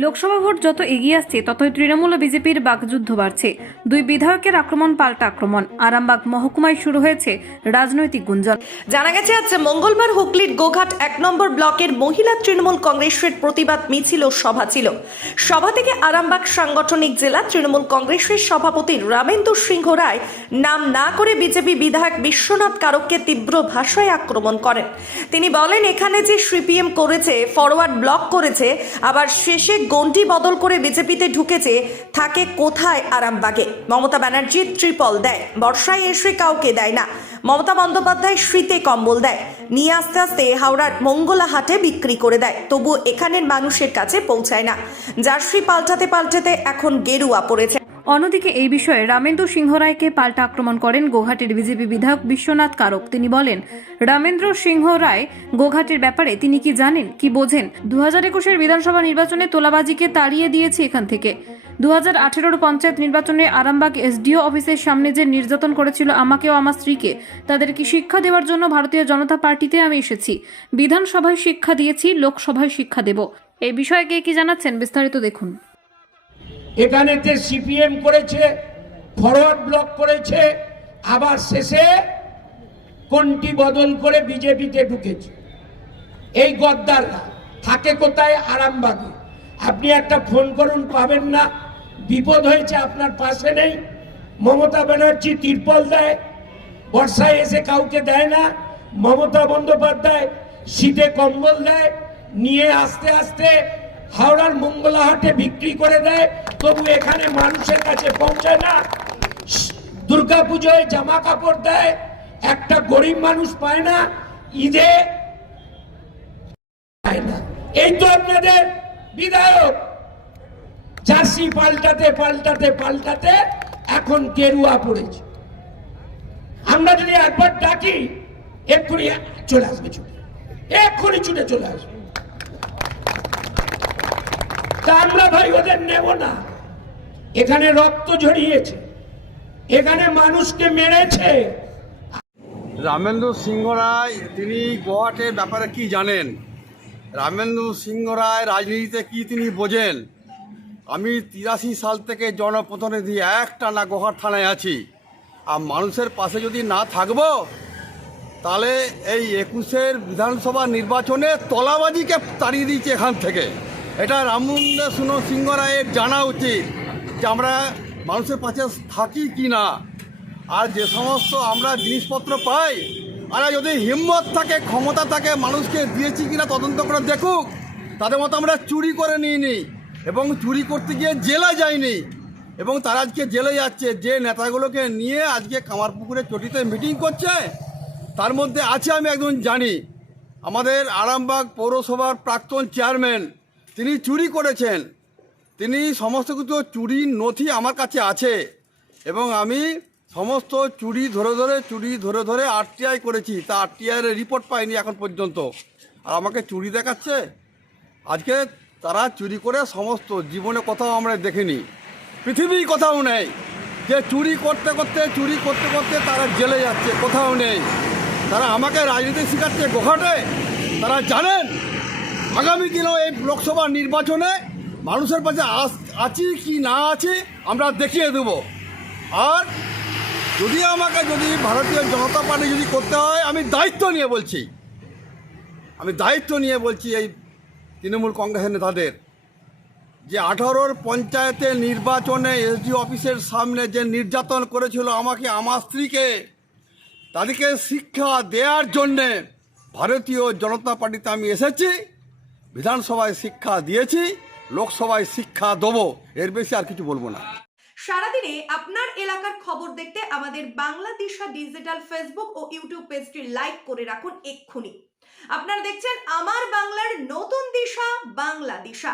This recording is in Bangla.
লোকসভা ভোট যত এগিয়ে আসছে, ততই তৃণমূল ও বিজেপির বাকযুদ্ধ বাড়ছে। দুই বিধায়কের আক্রমণ পাল্টা আক্রমণ। আরামবাগ মহকুমায় শুরু হয়েছে রাজনৈতিক গুঞ্জন। জানা গেছে, আজ মঙ্গলবার হুগলির গোঘাট এক নম্বর ব্লকের মহিলা তৃণমূল কংগ্রেসের প্রতিবাদ মিছিল ও সভা ছিল। সভা থেকে আরামবাগ সাংগঠনিক জেলা তৃণমূল কংগ্রেসের সভাপতি রামেন্দু সিংহ রায় নাম না করে বিজেপি বিধায়ক বিশ্বনাথ কারককে তীব্র ভাষায় আক্রমণ করেন। তিনি বলেন, এখানে যে সিপিএম করেছে, ফরওয়ার্ড ব্লক করেছে, আবার শেষে গন্ডি বদল করে বিজেপিতে ঢুকেছে, থাকে কোথায় আরামবাগে? মমতা ব্যানার্জি ত্রিপল দেয়, বর্ষায় এসে কাউকে দেয় না। মমতা বন্দ্যোপাধ্যায় শীতে কম্বল দেয়, নিয়ে আস্তে আস্তে হাওড়ার মঙ্গলা হাটে বিক্রি করে দেয়, তবু এখানের মানুষের কাছে পৌঁছায় না। জার্সি পাল্টাতে পাল্টাতে এখন গেরুয়া পড়েছে। অন্যদিকে এই বিষয়ে রামেন্দ্র সিংহ রায়কে পাল্টা আক্রমণ করেন গোঘাটের বিজেপি বিধায়ক বিশ্বনাথ কারক। তিনি বলেন, রামেন্দ্র সিংহ রায় গোঘাটের ব্যাপারে তিনি কি জানেন, কি বোঝেন? দু হাজার একুশের বিধানসভা নির্বাচনে তোলাবাজিকে তাড়িয়ে দিয়েছে এখান থেকে। দু হাজার আঠেরোর পঞ্চায়েত নির্বাচনে আরামবাগ এসডিও অফিসের সামনে যে নির্যাতন করেছিল আমাকে ও আমার স্ত্রীকে তাদেরকে শিক্ষা দেওয়ার জন্য ভারতীয় জনতা পার্টিতে আমি এসেছি? বিধানসভায় শিক্ষা দিয়েছি, লোকসভায় শিক্ষা দেব। এই বিষয়ে কে কি জানাচ্ছেন বিস্তারিত দেখুন। এখানে যে সিপিএম করেছে, ফরওয়ার্ড ব্লক করেছে, আবার শেষে কোনটি বদল করে বিজেপিতে ঢুকেছে? এই গদ্দাররা থাকে কোথায়? আরামবাগে। আপনি একটা ফোন করুন, পাবেন না। বিপদ হয়েছে, আপনার পাশে নেই। মমতা ব্যানার্জি তিরপল দেয়। বর্ষায় এসে কাউকে দেয় না। মমতা বন্দ্যোপাধ্যায় শীতে কম্বল দেয়। নিয়ে আস্তে আস্তে হাওড়ার মঙ্গলাহাটে বিক্রি করে দেয়, তবু এখানে মানুষের কাছে পৌঁছায় না। দুর্গা পুজোয় জামা কাপড় দেয়, একটা গরিব মানুষ পায় না, ঈদে পায় না। এই তো আপনাদের বিধায়ক। চাষি পাল্টাতে পাল্টাতে পাল্টাতে এখন কেরুয়া পড়েছে। আমরা যদি একবার ডাকি, এক্ষুনি চলে আসবে ছুটে। এক্ষুনি ছুটে চলে আসবে। তা আমরা ভাই ওদের নেব না। এখানে রক্ত ঝরিয়েছে। এখানে মানুষকে মেরেছে। রামেন্দ্র সিংহ রায়, তিনি গোয়াটের ব্যাপারে কি জানেন? রামেন্দ্র সিংহ রায় রাজনীতিতে কি তিনি বোঝেন? আমি তিরাশি সাল থেকে জনপ্রতিনিধি, একটা না গোহাট থানায় আছি। আর মানুষের পাশে যদি না থাকব, তাহলে এই একুশের বিধানসভা নির্বাচনে তলাবাজিকে তাড়িয়ে দিয়েছে এখান থেকে। এটা রামুন্দ্র সুনো সিংহ রায়ের জানা উচিত যে আমরা মানুষের পাশে থাকি কি না। আর যে সমস্ত আমরা জিনিসপত্র পাই, আর যদি হিম্মত থাকে, ক্ষমতা থাকে, মানুষকে দিয়েছি কিনা তদন্ত করে দেখুক, তাদের মতো আমরা চুরি করে নিইনি এবং চুরি করতে গিয়ে জেলা যায়নি এবং তারা আজকে জেলে যাচ্ছে, যে নেতাগুলোকে নিয়ে আজকে কামারপুকুরে চটিতে মিটিং করছে, তার মধ্যে আছে আমি একজন জানি। আমাদের আরামবাগ পৌরসভার প্রাক্তন চেয়ারম্যান তিনি চুরি করেছেন। তিনি সমস্ত কিছু চুরির নথি আমার কাছে আছে এবং আমি সমস্ত চুরি ধরে ধরে, চুরি ধরে ধরে আরটিআই করেছি। তা আরটিআইয়ের রিপোর্ট পাইনি এখন পর্যন্ত। আর আমাকে চুরি দেখাচ্ছে? আজকে তারা চুরি করে সমস্ত জীবনে কোথাও আমরা দেখিনি। পৃথিবীর কোথাও নেই। যে চুরি করতে করতে, চুরি করতে করতে তারা জেলে যাচ্ছে, কোথাও নেই। তারা আমাকে রাজনীতি শেখাচ্ছে, গোঘাটে। তারা জানেন আগামী দিনেও এই লোকসভা নির্বাচনে মানুষের আস- আছি কি না আছে আমরা দেখিয়ে দেব। আর যদি আমাকে যদি ভারতীয় জনতা পার্টি যদি করতে হয়, আমি দায়িত্ব নিয়ে বলছি। আমি দায়িত্ব নিয়ে বলছি এই তৃণমূল কংগ্রেসের নেতাদের যে আঠারোর পঞ্চায়েতে নির্বাচনে এসডি অফিসের সামনে যে নির্যাতন করেছিল আমাকে, আমার স্ত্রীকে, তাদেরকে শিক্ষা দেওয়ার জন্যে ভারতীয় জনতা পার্টিতে আমি এসেছি। বিধানসভায় শিক্ষা দিয়েছি, লোকসভায় শিক্ষা দেবো। এর বেশি আর কিছু বলব না। সারাদিনে আপনার এলাকার খবর দেখতে আমাদের বাংলা দিশা ডিজিটাল ফেসবুক ও ইউটিউব পেজটি লাইক করে রাখুন এক্ষুনি। আপনারা দেখছেন আমার বাংলার নতুন দিশা, বাংলা দিশা।